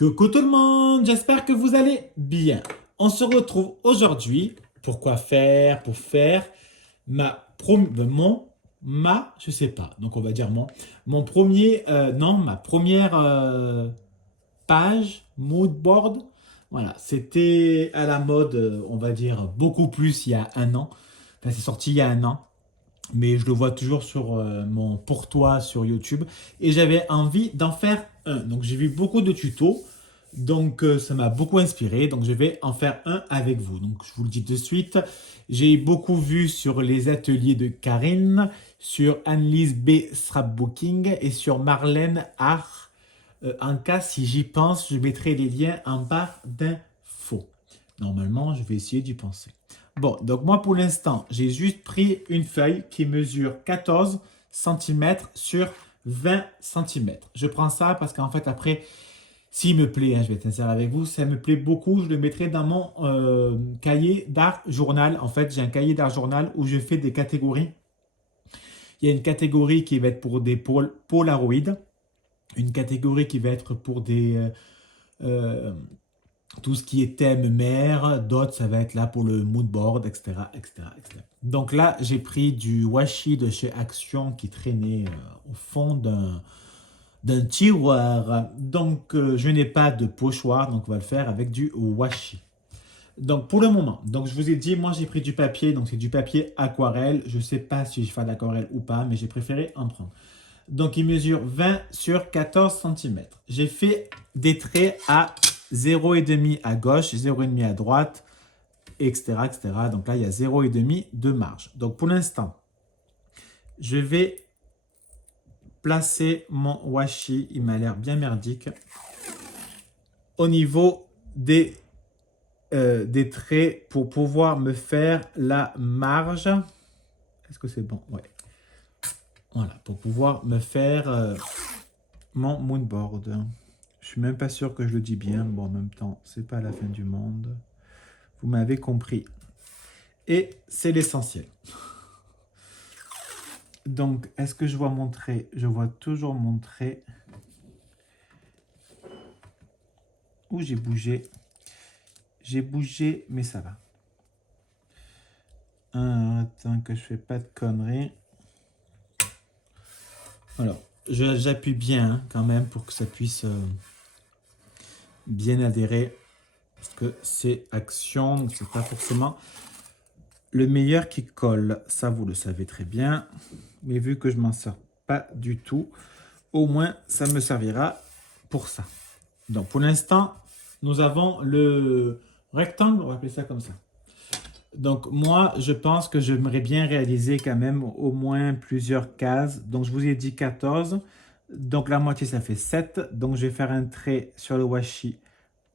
Coucou tout le monde, j'espère que vous allez bien. On se retrouve aujourd'hui pour quoi faire? Pour faire je sais pas, donc on va dire mon premier, non, ma première page mood board. Voilà, c'était à la mode, on va dire, beaucoup plus il y a un an. Enfin, c'est sorti il y a un an, mais je le vois toujours sur mon pour toi sur YouTube. Et j'avais envie d'en faire un. Donc j'ai vu beaucoup de tutos. Donc ça m'a beaucoup inspiré. Donc je vais en faire un avec vous. Donc je vous le dis de suite. J'ai beaucoup vu sur les ateliers de Karine, sur Annelise B. Scrapbooking et sur Marlène Art. En cas, si j'y pense, je mettrai les liens en barre d'infos. Normalement, je vais essayer d'y penser. Bon, donc moi pour l'instant, j'ai juste pris une feuille qui mesure 14 cm sur 20 cm. Je prends ça parce qu'en fait après, s'il me plaît, hein, je vais être sincère avec vous, ça me plaît beaucoup, je le mettrai dans mon cahier d'art journal. En fait, j'ai un cahier d'art journal où je fais des catégories. Il y a une catégorie qui va être pour des Polaroid, une catégorie qui va être pour des euh, tout ce qui est thème mer, d'autres ça va être là pour le mood board, etc., etc., etc. Donc là, j'ai pris du washi de chez Action qui traînait au fond d'un tiroir. Donc je n'ai pas de pochoir, donc on va le faire avec du washi. Donc pour le moment, donc je vous ai dit, moi j'ai pris du papier, donc c'est du papier aquarelle. Je ne sais pas si je fais de l'aquarelle ou pas, mais j'ai préféré en prendre. Donc, il mesure 20 sur 14 cm. J'ai fait des traits à 0,5 à gauche, 0,5 à droite, etc., etc. Donc là, il y a 0,5 de marge. Donc, pour l'instant, je vais placer mon washi. Il m'a l'air bien merdique. Au niveau des traits pour pouvoir me faire la marge. Est-ce que c'est bon? Ouais. Voilà, pour pouvoir me faire mon moonboard. Je suis même pas sûr que je le dis bien. Bon, en même temps, c'est pas la fin du monde. Vous m'avez compris. Et c'est l'essentiel. Donc, est-ce que je vois mon trait? Je vois toujours mon trait. Où j'ai bougé? J'ai bougé, mais ça va. Attends que je fais pas de conneries. Alors, j'appuie bien hein, quand même pour que ça puisse bien adhérer. Parce que c'est action, donc c'est pas forcément le meilleur qui colle. Ça, vous le savez très bien. Mais vu que je m'en sers pas du tout, au moins ça me servira pour ça. Donc pour l'instant, nous avons le rectangle, on va appeler ça comme ça. Donc moi, je pense que j'aimerais bien réaliser quand même au moins plusieurs cases. Donc je vous ai dit 14. Donc la moitié, ça fait 7. Donc je vais faire un trait sur le washi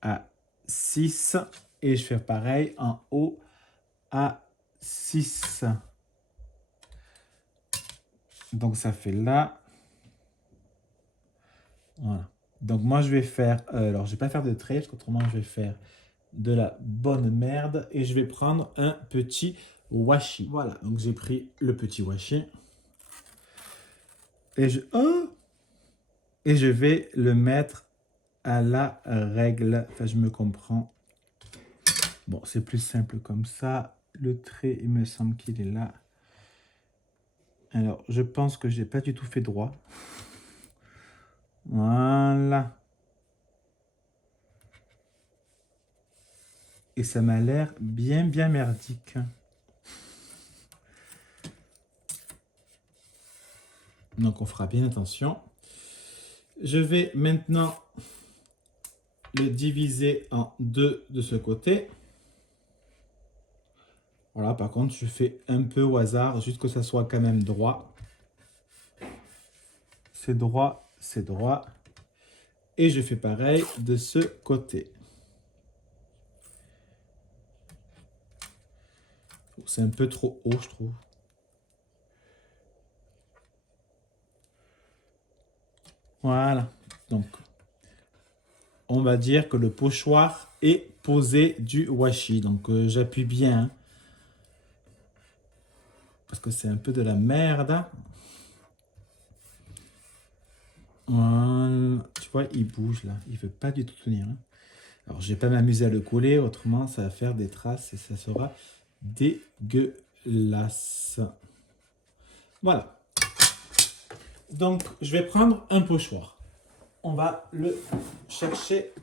à 6. Et je fais pareil en haut à 6. Donc ça fait là. Voilà. Donc moi je vais faire, alors je vais pas faire de trait parce qu'autrement je vais faire de la bonne merde et je vais prendre un petit washi. Voilà, donc j'ai pris le petit washi et et je vais le mettre à la règle. Enfin je me comprends. Bon c'est plus simple comme ça. Le trait il me semble qu'il est là. Alors je pense que j'ai pas du tout fait droit. Voilà. Et ça m'a l'air bien merdique. Donc on fera bien attention. Je vais maintenant le diviser en deux de ce côté. Voilà, par contre, je fais un peu au hasard, juste que ça soit quand même droit. C'est droit, c'est droit. Et je fais pareil de ce côté. C'est un peu trop haut, je trouve. Voilà. Donc, on va dire que le pochoir est posé du washi. Donc, j'appuie bien. Hein, parce que c'est un peu de la merde. Voilà. Tu vois, il bouge là. Il veut pas du tout tenir, hein. Alors, je vais pas m'amuser à le coller, autrement, ça va faire des traces et ça sera dégueulasse. Voilà. Donc, je vais prendre un pochoir. On va le chercher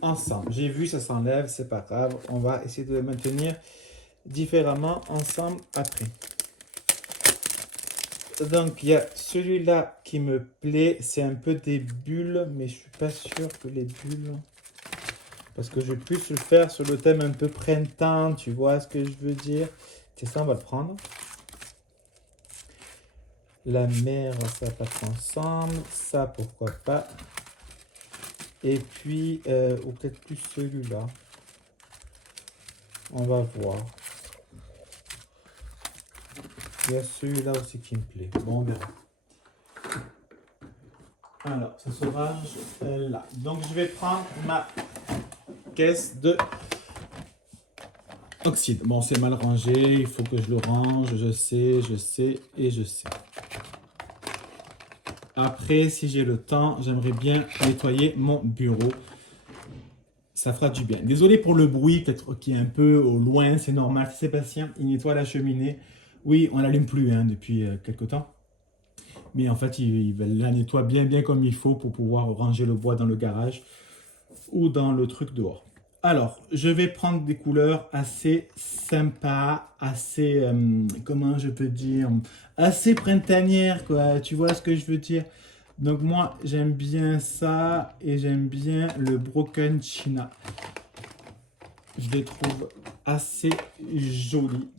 ensemble. J'ai vu, ça s'enlève, c'est pas grave. On va essayer de le maintenir différemment ensemble après. Donc, il y a celui-là qui me plaît. C'est un peu des bulles, mais je suis pas sûr que les bulles... Parce que je vais plus le faire sur le thème un peu printemps, tu vois ce que je veux dire. C'est ça, on va le prendre. La mer, ça va pas être ensemble. Ça, pourquoi pas. Et puis, ou peut-être plus celui-là. On va voir. Il y a celui-là aussi qui me plaît. Bon, on verra. Alors, ça se range là. Donc, je vais prendre ma caisse de oxyde. Bon, c'est mal rangé. Il faut que je le range. Je sais et je sais. Après, si j'ai le temps, j'aimerais bien nettoyer mon bureau. Ça fera du bien. Désolé pour le bruit, peut-être qui est un peu au loin, c'est normal. Sébastien, il nettoie la cheminée. Oui, on l'allume plus depuis quelque temps. Mais en fait, il la nettoie bien comme il faut pour pouvoir ranger le bois dans le garage ou dans le truc dehors. Alors, je vais prendre des couleurs assez sympas, assez, comment je peux dire, assez printanières, quoi. Tu vois ce que je veux dire? Donc moi, j'aime bien ça et j'aime bien le Broken China. Je les trouve assez jolis.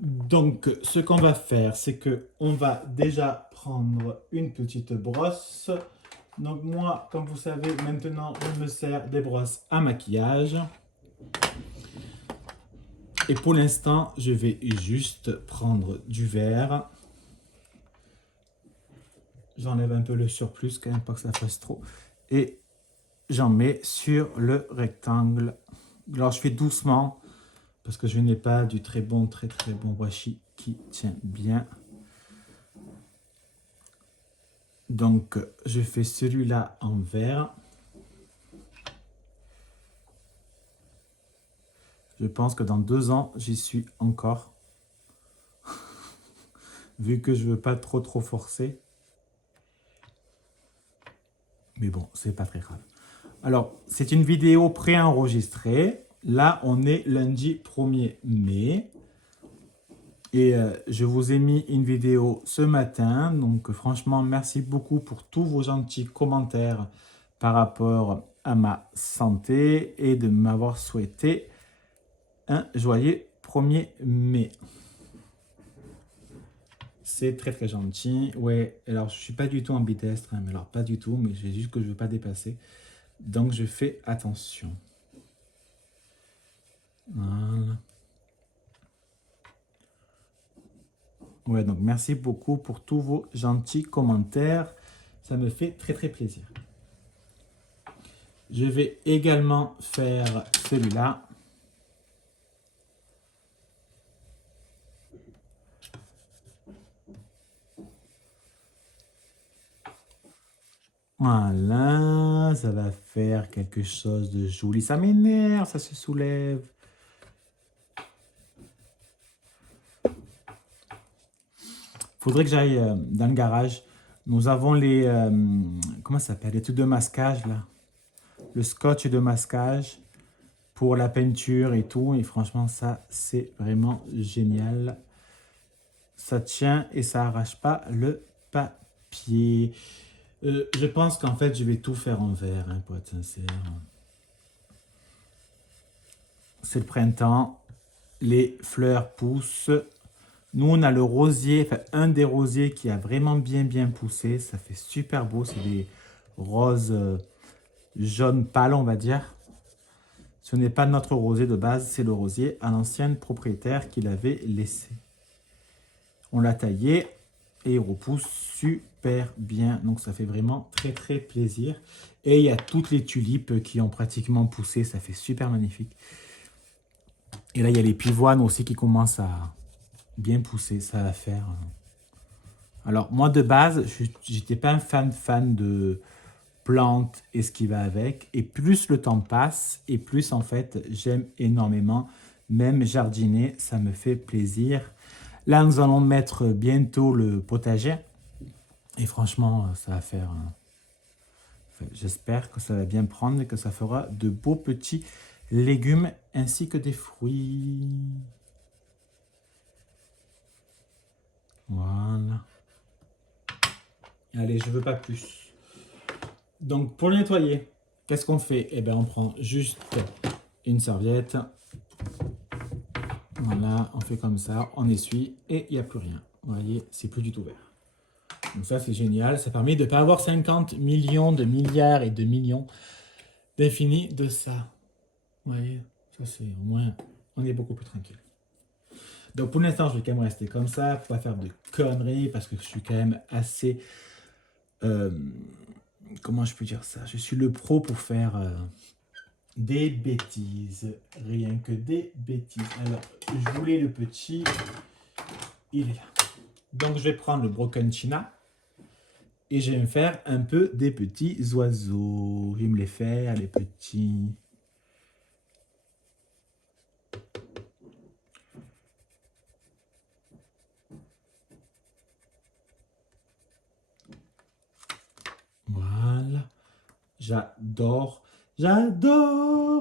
Donc, ce qu'on va faire, c'est que on va déjà prendre une petite brosse. Donc moi, comme vous savez, maintenant, je me sers des brosses à maquillage. Et pour l'instant, je vais juste prendre du vert. J'enlève un peu le surplus, quand même pas que ça fasse trop. Et j'en mets sur le rectangle. Alors je fais doucement, parce que je n'ai pas du très bon washi qui tient bien. Donc je fais celui-là en vert. Je pense que dans 2 ans, j'y suis encore. Vu que je veux pas trop forcer. Mais bon, c'est pas très grave. Alors, c'est une vidéo préenregistrée. Là, on est lundi 1er mai. Et je vous ai mis une vidéo ce matin. Donc, franchement, merci beaucoup pour tous vos gentils commentaires par rapport à ma santé et de m'avoir souhaité un joyeux 1er mai. C'est très gentil. Ouais, alors je suis pas du tout ambidestre, hein, mais alors pas du tout, mais c'est juste que je veux pas dépasser. Donc je fais attention. Voilà. Ouais, donc merci beaucoup pour tous vos gentils commentaires. Ça me fait très plaisir. Je vais également faire celui-là. Voilà, ça va faire quelque chose de joli. Ça m'énerve, ça se soulève. Faudrait que j'aille dans le garage. Nous avons les... comment ça s'appelle? Les trucs de masquage, là. Le scotch de masquage pour la peinture et tout. Et franchement, ça, c'est vraiment génial. Ça tient et ça arrache pas le papier. Je pense qu'en fait, je vais tout faire en vert, hein, pour être sincère. C'est le printemps. Les fleurs poussent. Nous, on a le rosier, enfin, un des rosiers qui a vraiment bien poussé. Ça fait super beau. C'est des roses jaune pâle, on va dire. Ce n'est pas notre rosier de base, c'est le rosier à l'ancienne propriétaire qui l'avait laissé. On l'a taillé et il repousse super bien. Donc ça fait vraiment très plaisir. Et il y a toutes les tulipes qui ont pratiquement poussé. Ça fait super magnifique. Et là, il y a les pivoines aussi qui commencent à bien pousser. Ça va faire Alors, moi, de base, j'étais pas un fan de plantes et ce qui va avec. Et plus le temps passe, et plus, en fait, j'aime énormément. Même jardiner, ça me fait plaisir. Là, nous allons mettre bientôt le potager. Et franchement, ça va faire... enfin, j'espère que ça va bien prendre et que ça fera de beaux petits légumes ainsi que des fruits. Voilà. Allez, je ne veux pas plus. Donc, pour le nettoyer, qu'est-ce qu'on fait? Eh bien, on prend juste une serviette. Voilà, on fait comme ça, on essuie et il n'y a plus rien. Vous voyez, c'est plus du tout vert. Donc ça, c'est génial. Ça permet de ne pas avoir 50 millions de milliards et de millions d'infini de ça. Vous voyez, ça c'est au moins, on est beaucoup plus tranquille. Donc pour l'instant, je vais quand même rester comme ça, pour pas faire de conneries, parce que je suis quand même assez... comment je peux dire ça? Je suis le pro pour faire des bêtises. Rien que des bêtises. Alors, je voulais le petit. Il est là. Donc je vais prendre le Broken China. Et je vais me faire un peu des petits oiseaux. Je vais me les faire, les petits... Voilà. J'adore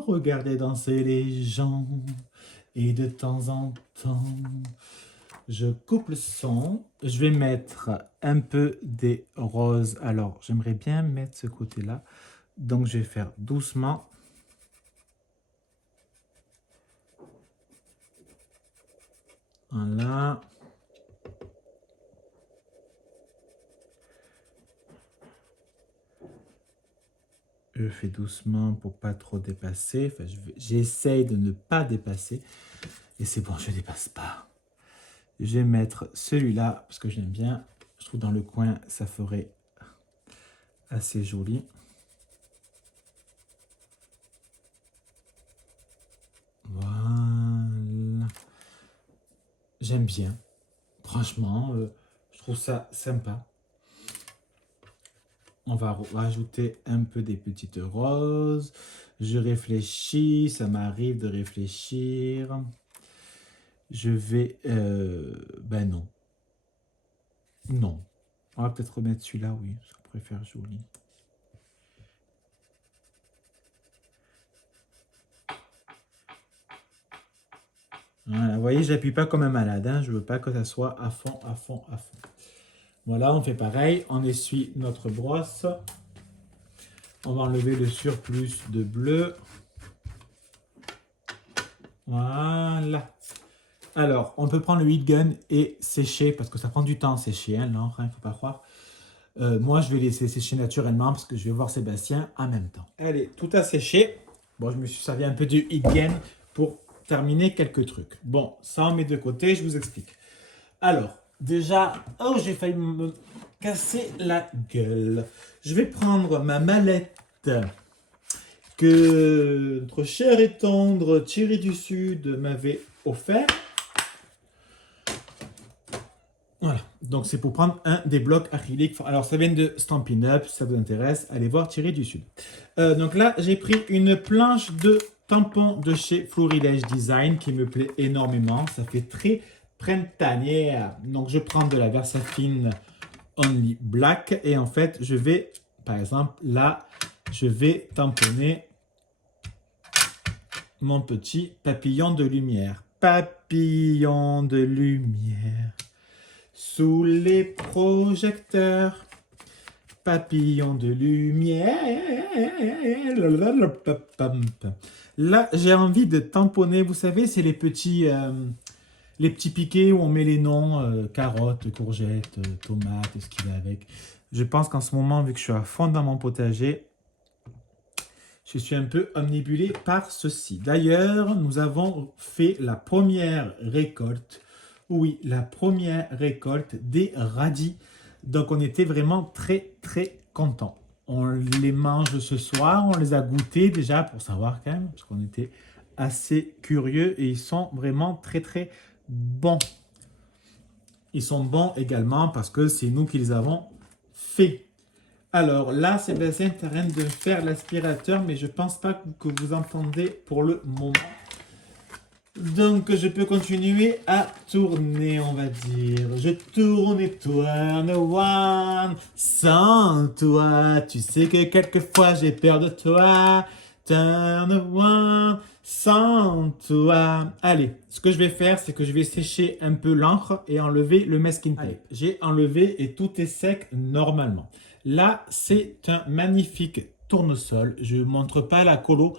regarder danser les gens. Et de temps en temps, je coupe le son. Je vais mettre un peu des roses. Alors, j'aimerais bien mettre ce côté-là. Donc, je vais faire doucement. Voilà. Je fais doucement pour pas trop dépasser. Enfin, j'essaye de ne pas dépasser. Et c'est bon, je ne dépasse pas. Je vais mettre celui-là parce que j'aime bien. Je trouve dans le coin, ça ferait assez joli. Voilà. J'aime bien. Franchement, je trouve ça sympa. On va rajouter un peu des petites roses. Je réfléchis, ça m'arrive de réfléchir. Je vais... ben non. Non. On va peut-être remettre celui-là, oui. Je préfère joli. Voilà, vous voyez, je n'appuie pas comme un malade. Hein. Je ne veux pas que ça soit à fond, à fond, à fond. Voilà, on fait pareil. On essuie notre brosse. On va enlever le surplus de bleu. Voilà. Alors, on peut prendre le heat gun et sécher, parce que ça prend du temps à sécher, hein, non, il ne faut pas croire. Moi, je vais laisser sécher naturellement, parce que je vais voir Sébastien en même temps. Allez, tout a séché. Bon, je me suis servi un peu du heat gun pour terminer quelques trucs. Bon, ça on met de côté, je vous explique. Alors, déjà, oh, j'ai failli me casser la gueule. Je vais prendre ma mallette que notre cher et tendre Thierry du Sud m'avait offert. Voilà, donc c'est pour prendre un des blocs acryliques. Alors ça vient de Stampin' Up, si ça vous intéresse, allez voir Thierry du Sud. Donc là, j'ai pris une planche de tampons de chez Florilège Design qui me plaît énormément. Ça fait très printanière. Donc je prends de la Versafine Only Black et en fait, je vais, par exemple, là, je vais tamponner mon petit papillon de lumière. Papillon de lumière. Sous les projecteurs, papillon de lumière. Là, j'ai envie de tamponner. Vous savez, c'est les petits piquets où on met les noms carottes, courgettes, tomates et ce qui va avec. Je pense qu'en ce moment, vu que je suis à fond dans mon potager, je suis un peu omnibulé par ceci. D'ailleurs, nous avons fait la première récolte. Oui, la première récolte des radis. Donc, on était vraiment très, très contents. On les mange ce soir. On les a goûtés déjà pour savoir quand même. Parce qu'on était assez curieux. Et ils sont vraiment très, très bons. Ils sont bons également parce que c'est nous qui les avons faits. Alors là, Sébastien est en train de faire l'aspirateur, mais je pense pas que vous entendez pour le moment. Donc je peux continuer à tourner, on va dire. Je tourne et tourne, one, sans toi. Tu sais que quelquefois j'ai peur de toi. Turn one, sans toi. Allez, ce que je vais faire, c'est que je vais sécher un peu l'encre et enlever le masking tape. Allez, j'ai enlevé et tout est sec normalement. Là, c'est un magnifique tournesol. Je ne montre pas la colo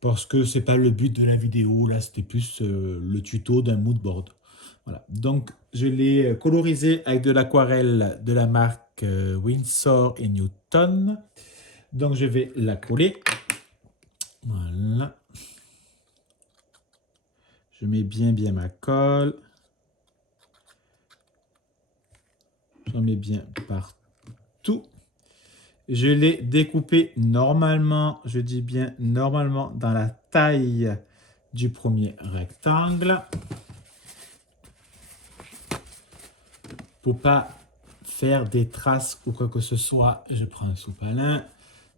parce que c'est pas le but de la vidéo. Là, c'était plus le tuto d'un mood board. Voilà. Donc, je l'ai colorisé avec de l'aquarelle de la marque Winsor et Newton. Donc, je vais la coller. Voilà. Je mets bien ma colle. J'en mets bien partout. Je l'ai découpé normalement, je dis bien normalement, dans la taille du premier rectangle. Pour pas faire des traces ou quoi que ce soit, je prends un sopalin.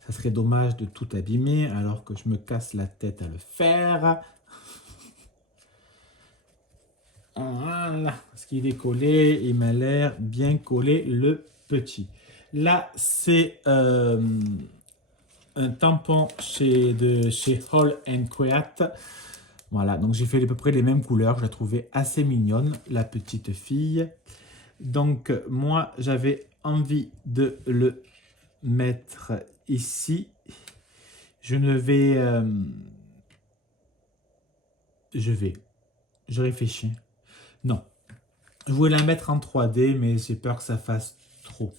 Ça serait dommage de tout abîmer alors que je me casse la tête à le faire. Voilà, ce qu'il est collé, il m'a l'air bien collé le petit. Là, c'est un tampon chez Hall & Quiet. Voilà, donc j'ai fait à peu près les mêmes couleurs. Je la trouvais assez mignonne, la petite fille. Donc moi, j'avais envie de le mettre ici. Je réfléchis. Non, je voulais la mettre en 3D, mais j'ai peur que ça fasse trop.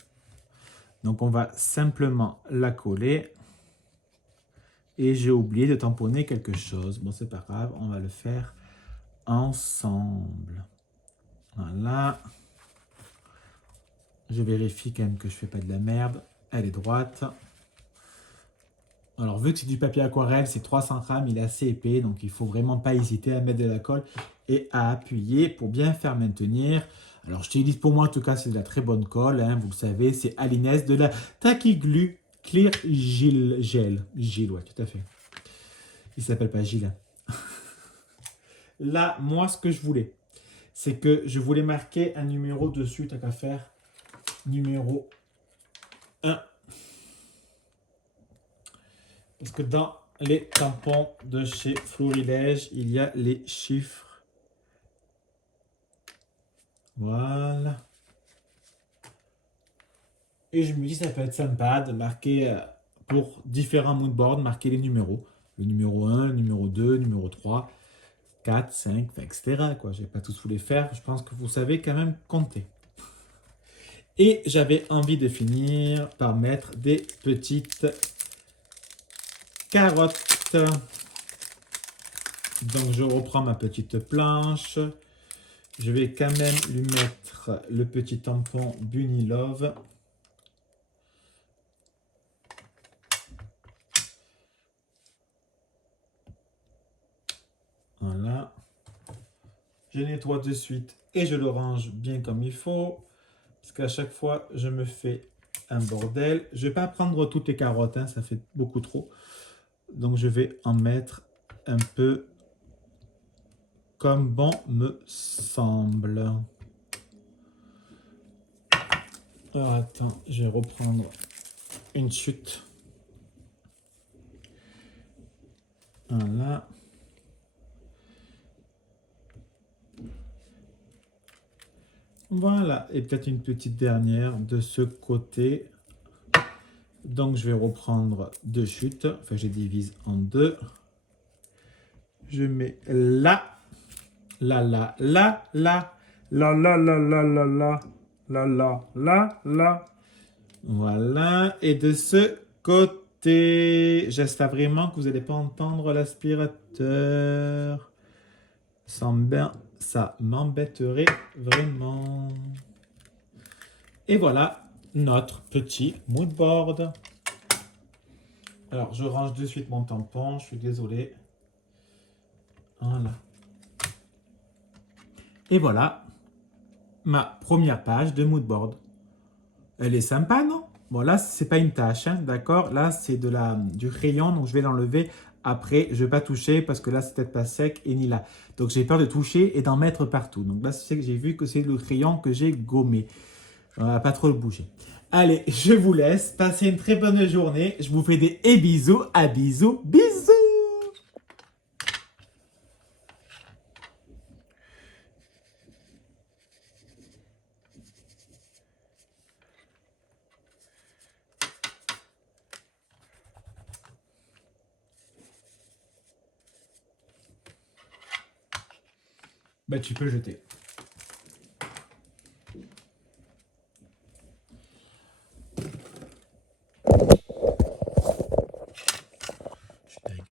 Donc on va simplement la coller. Et j'ai oublié de tamponner quelque chose. Bon, c'est pas grave, on va le faire ensemble. Voilà. Je vérifie quand même que je fais pas de la merde. Elle est droite. Alors, vu que c'est du papier aquarelle, c'est 300 grammes, il est assez épais, donc il faut vraiment pas hésiter à mettre de la colle et à appuyer pour bien faire maintenir. Alors, je t'utilise pour moi, en tout cas, c'est de la très bonne colle, hein, vous le savez, c'est Alines de la Tacky Glue Clear Gel. Gilles, ouais, tout à fait. Il s'appelle pas Gilles. Là, moi, ce que je voulais, c'est que je voulais marquer un numéro dessus, t'as qu'à faire numéro 1. Parce que dans les tampons de chez Florilège, il y a les chiffres. Voilà. Et je me dis, ça peut être sympa de marquer pour différents moodboards, marquer les numéros. Le numéro 1, le numéro 2, le numéro 3, 4, 5, etc. Je ne vais pas tous vous les faire. Je pense que vous savez quand même compter. Et j'avais envie de finir par mettre des petites carottes. Donc je reprends ma petite planche. Je vais quand même lui mettre le petit tampon Bunny Love. Voilà. Je nettoie de suite et je le range bien comme il faut. Parce qu'à chaque fois, je me fais un bordel. Je ne vais pas prendre toutes les carottes, hein, ça fait beaucoup trop. Donc je vais en mettre un peu comme bon me semble. Alors attends, je vais reprendre une chute. Voilà. Voilà, et peut-être une petite dernière de ce côté. Donc je vais reprendre deux chutes. Enfin, je divise en deux. Je mets là. Là, là, là, là. Là, là, là, là, là, là. Là, là, là, là. Voilà. Et de ce côté, j'espère vraiment que vous n'allez pas entendre l'aspirateur. Ça m'embêterait vraiment. Et voilà notre petit moodboard. Alors, je range de suite mon tampon. Je suis désolé. Voilà. Et voilà ma première page de mood board. Elle est sympa, non? Bon, là, c'est pas une tâche, hein, d'accord? Là, c'est du crayon, donc je vais l'enlever. Après, je vais pas toucher parce que là, c'est peut-être pas sec et ni là. Donc, j'ai peur de toucher et d'en mettre partout. Donc là, c'est que j'ai vu que c'est le crayon que j'ai gommé. On va pas trop le bouger. Allez, je vous laisse. Passez une très bonne journée. Je vous fais des bisous. À bisous. Bisous. Bah, tu peux le jeter.